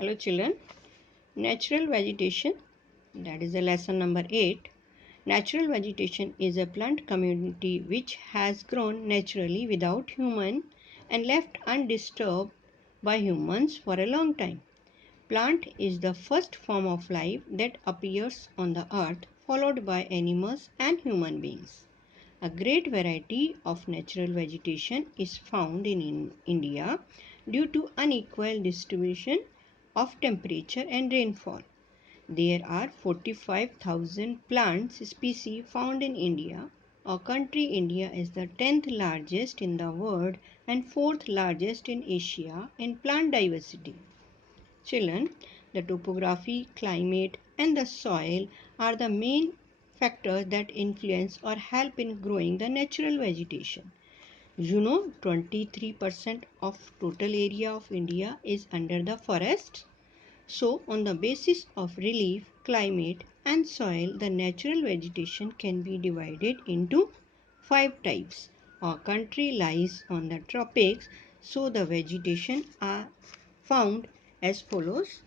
Hello children, natural vegetation, that is the lesson number 8. Natural vegetation is a plant community which has grown naturally without human and left undisturbed by humans for a long time. Plant is the first form of life that appears on the earth, followed by animals and human beings. A great variety of natural vegetation is found in India due to unequal distribution of temperature and rainfall. There are 45,000 plant species found in India. Our country India is the 10th largest in the world and 4th largest in Asia in plant diversity. Children, the topography, climate and the soil are the main factors that influence or help in growing the natural vegetation. 23% of total area of India is under the forest. So, on the basis of relief, climate and soil, the natural vegetation can be divided into 5 types. Our country lies on the tropics, so the vegetation are found as follows.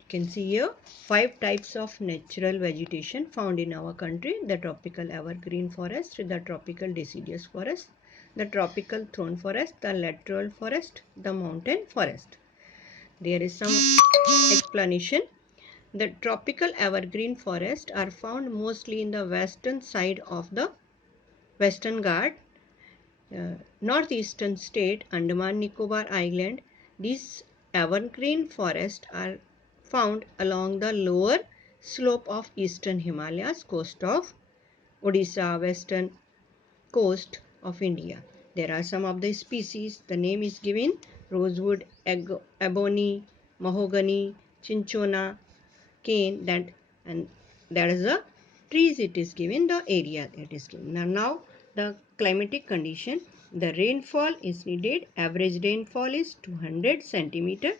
You can see here 5 types of natural vegetation found in our country: the tropical evergreen forest, the tropical deciduous forest, the tropical thorn forest, the lateral forest, the mountain forest. There is some explanation. The tropical evergreen forests are found mostly in the western side of the Western Ghats, northeastern state, Andaman Nicobar Island. These evergreen forests are found along the lower slope of eastern Himalayas, coast of Odisha, western coast of India. There are some of the species. The name is given: rosewood, ebony, mahogany, cinchona, cane. That is the trees it is given, the area it is given. Now the climatic condition. The rainfall is needed. Average rainfall is 200 centimeter,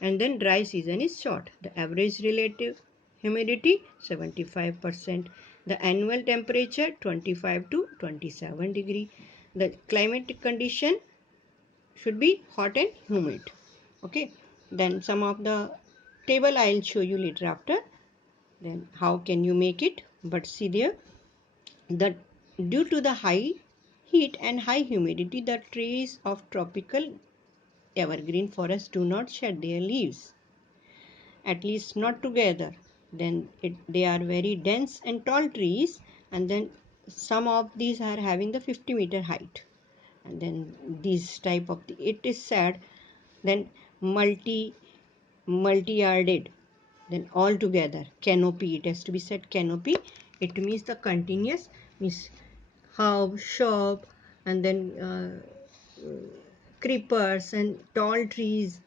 and then dry season is short. The average relative humidity 75%. The annual temperature 25 to 27 degree. The climatic condition should be hot and humid. Okay. Then some of the table I will show you later after. Then how can you make it? But see there, that due to the high heat and high humidity, the trees of tropical evergreen forest do not shed their leaves, at least not together. Then they are very dense and tall trees, and then some of these are having the 50-meter height. And then these type of it is said, then multi-yarded, then all together canopy, it has to be said canopy. It means the continuous, means herb, shrub, and then creepers and tall trees,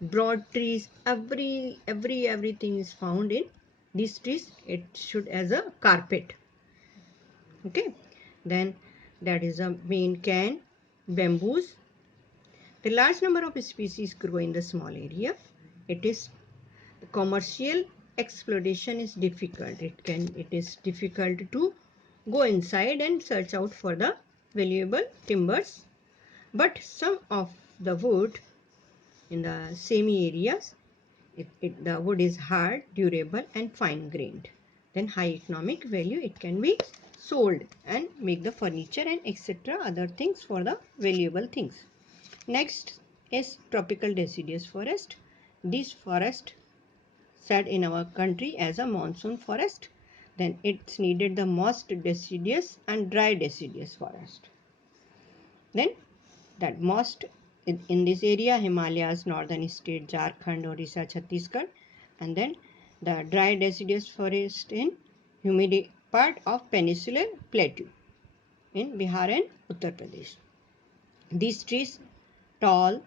broad trees, everything is found in these trees. It should as a carpet. Okay. Then that is a main can. Bamboos, the large number of species grow in the small area. It is commercial exploitation is difficult. It is difficult to go inside and search out for the valuable timbers. But some of the wood in the semi areas, the wood is hard, durable and fine grained. Then high economic value, it can be sold and make the furniture and etc. other things for the valuable things. Next is tropical deciduous forest. This forest said in our country as a monsoon forest. Then it's needed the most deciduous and dry deciduous forest. Then that most in this area, Himalayas, northern state, Jharkhand, Odisha, Chhattisgarh, and then the dry deciduous forest in humid part of peninsular plateau in Bihar and Uttar Pradesh. These trees tall,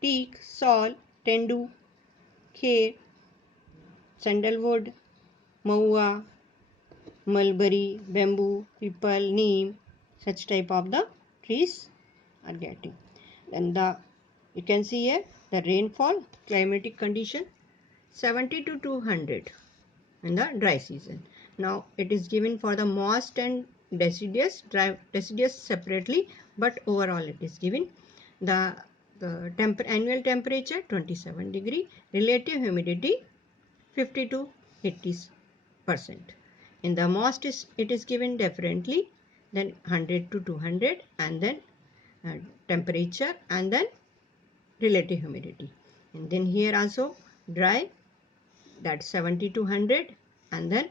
teak, sal, tendu, kher, sandalwood, maua, mulberry, bamboo, peepal, neem, such type of the trees are getting. Then you can see here the rainfall, climatic condition 70 to 200 in the dry season. Now it is given for the moist and deciduous separately, but overall it is given. The The annual temperature 27 degree, relative humidity 50 to 80%. In the most it is given differently, then 100 to 200, and then temperature, and then relative humidity. And then here also dry, that's 70 to 100, and then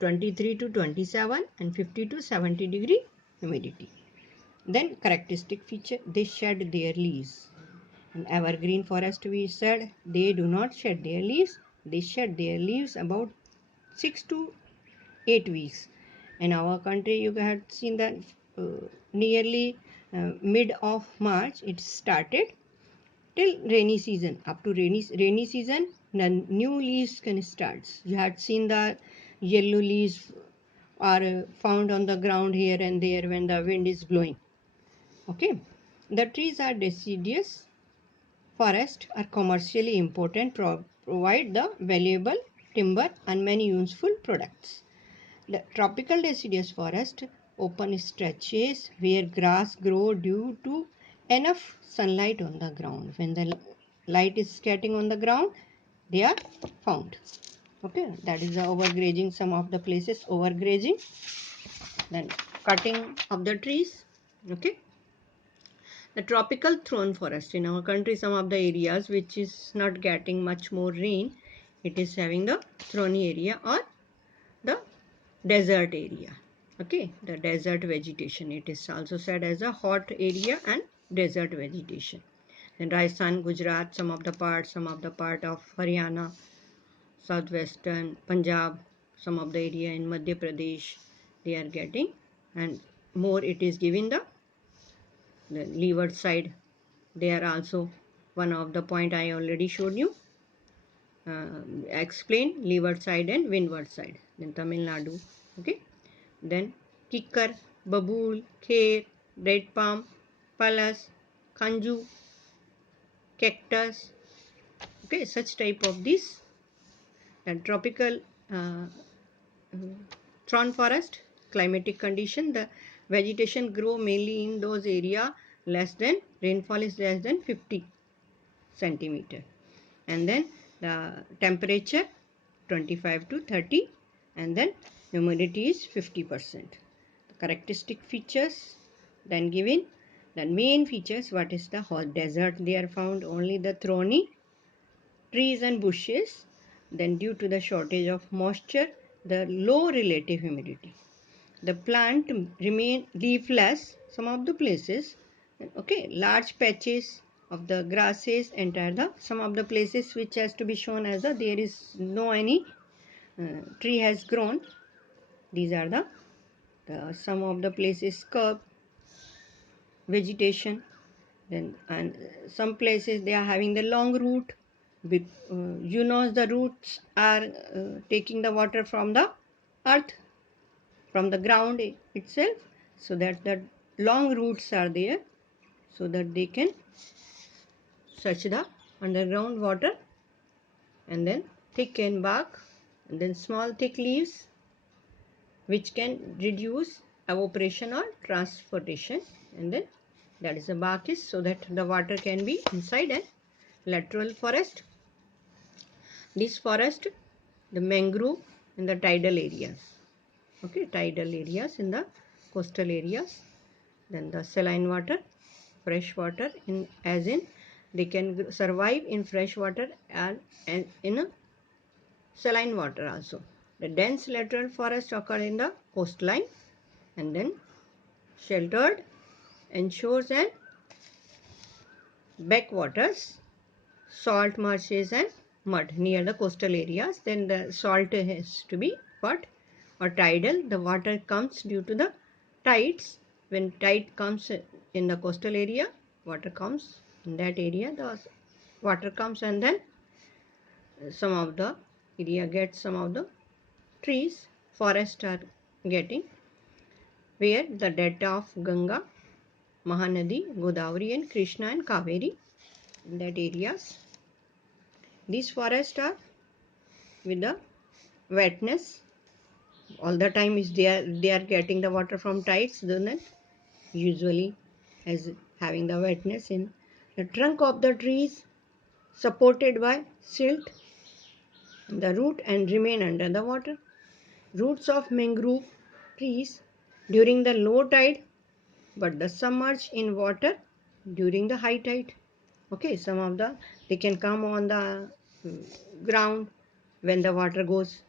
23 to 27, and 50 to 70 degree humidity. Then characteristic feature, they shed their leaves. In evergreen forest we said they do not shed their leaves, they shed their leaves about 6 to 8 weeks. In our country you have seen that nearly mid of March it started till rainy season. Up to rainy season, the new leaves can start. You had seen the yellow leaves are found on the ground here and there when the wind is blowing. Okay, the trees are deciduous forests are commercially important, provide the valuable timber and many useful products. The tropical deciduous forest open stretches where grass grow due to enough sunlight on the ground. When the light is getting on the ground, they are found. Okay, that is the overgrazing. Some of the places overgrazing, then cutting of the trees. Okay, the tropical thorn forest in our country, some of the areas which is not getting much more rain, it is having the thorny area or the desert area. Okay, the desert vegetation, it is also said as a hot area and desert vegetation. Then Rajasthan, Gujarat, some of the part of Haryana, southwestern Punjab, some of the area in Madhya Pradesh, they are getting, and more it is giving the leeward side. They are also one of the point I already showed you. Explain leeward side and windward side. Then Tamil Nadu. Okay. Then kikkar, babool, kher, red palm, palas, kanju, cactus. Okay, such type of this. And tropical thorn forest, climatic condition. The vegetation grow mainly in those area less than rainfall is less than 50 centimeter. And then the temperature 25 to 30, and then humidity is 50%. The characteristic features then given, the main features, what is the whole desert, they are found only the thorny trees and bushes. Then due to the shortage of moisture, the low relative humidity, the plant remain leafless some of the places. Okay, large patches of the grasses enter the some of the places which has to be shown as the there is no any tree has grown. These are the some of the places curb vegetation. Then and some places they are having the long root. You know the roots are taking the water from the earth, from the ground itself, so that the long roots are there, so that they can search the underground water. And then thick and bark, and then small thick leaves which can reduce evaporation or transportation. And then that is the bark is so that the water can be inside. And lateral forest, this forest, the mangrove in the tidal areas. Okay, tidal areas in the coastal areas. Then the saline water, fresh water, in as in they can survive in fresh water and in a saline water also. The dense lateral forest occur in the coastline, and then sheltered in shores and backwaters, salt marshes and mud near the coastal areas. Then the salt has to be what, or tidal, the water comes due to the tides. When tide comes in the coastal area, water comes in that area, the water comes, and then some of the area gets some of the trees, forests are getting, where the delta of Ganga, Mahanadi, Godavari and Krishna and Kaveri, in that areas, these forests are with the wetness all the time is they are getting the water from tides, then usually as having the wetness in The trunk of the trees supported by silt, the root and remain under the water. Roots of mangrove trees during the low tide, but the submerge in water during the high tide. Okay, some of the they can come on the ground when the water goes,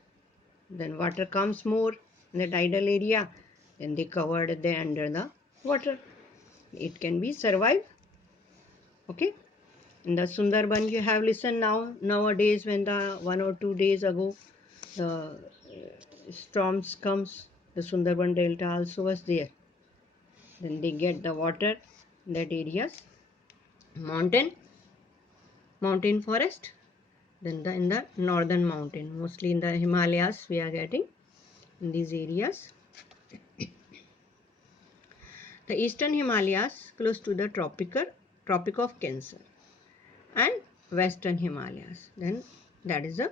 then water comes more in the tidal area, then they covered there under the water. It can be survive. Okay, in the Sundarban you have listened now nowadays when the 1 or 2 days ago the storms comes, the Sundarban Delta also was there. Then they get the water in that areas, mountain forest. Then in the northern mountain, mostly in the Himalayas, we are getting in these areas. The eastern Himalayas close to the Tropic of Cancer, and western Himalayas. Then that is the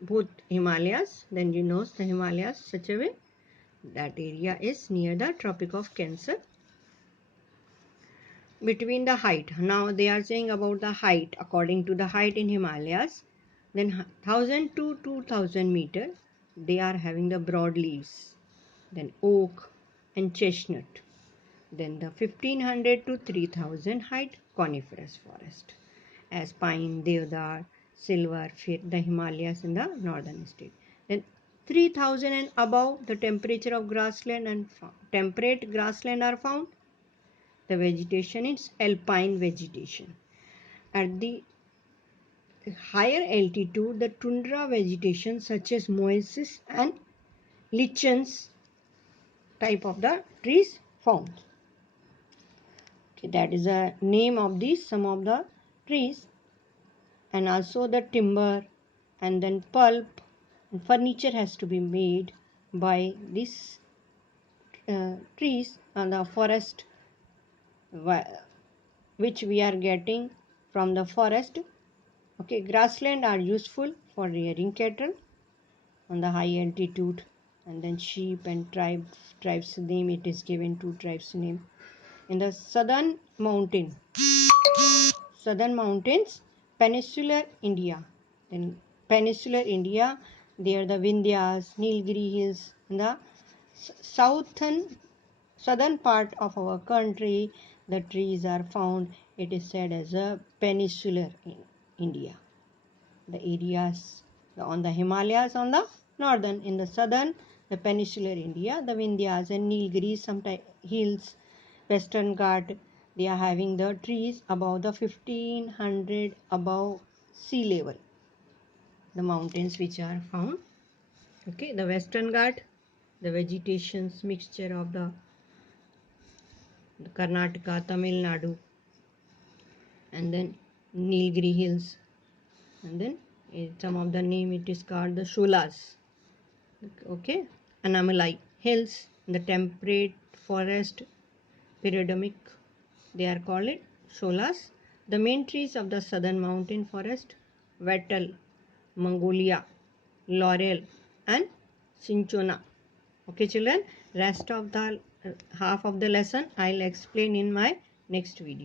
both Himalayas. Then you know the Himalayas such a way that area is near the Tropic of Cancer. Between the height, now they are saying about the height. According to the height in Himalayas, then 1000 to 2000 meter, they are having the broad leaves, then oak and chestnut. Then the 1500 to 3000 height coniferous forest as pine, deodar, silver, fir, the Himalayas in the northern state. Then 3000 and above, the temperature of grassland and temperate grassland are found. The vegetation is alpine vegetation. At the higher altitude, the tundra vegetation such as mosses and lichens type of the trees found. Okay, that is the name of these some of the trees, and also the timber and then pulp and furniture has to be made by these trees and the forest which we are getting from the forest. Okay, grassland are useful for rearing cattle on the high altitude, and then sheep and tribes name it is given to tribes name. In the southern mountains, peninsular India. Then peninsular India, there the Vindhyas, Nilgiri hills. In the southern part of our country, the trees are found. It is said as a peninsular in India. The areas on the Himalayas on the northern, in the southern, the peninsular India, the Vindhyas and Nilgiri, sometimes hills, Western Ghat, they are having the trees above the 1500 above sea level, the mountains which are found. Okay, the Western Ghat, the vegetations mixture of the Karnataka, Tamil Nadu, and then Nilgiri hills, and then some of the name it is called the Sholas. Okay, Anamalai hills, the temperate forest, periodamic, they are called it Sholas. The main trees of the southern mountain forest, wattle, Mongolia, laurel and cinchona. Okay children, rest of the half of the lesson I'll explain in my next video.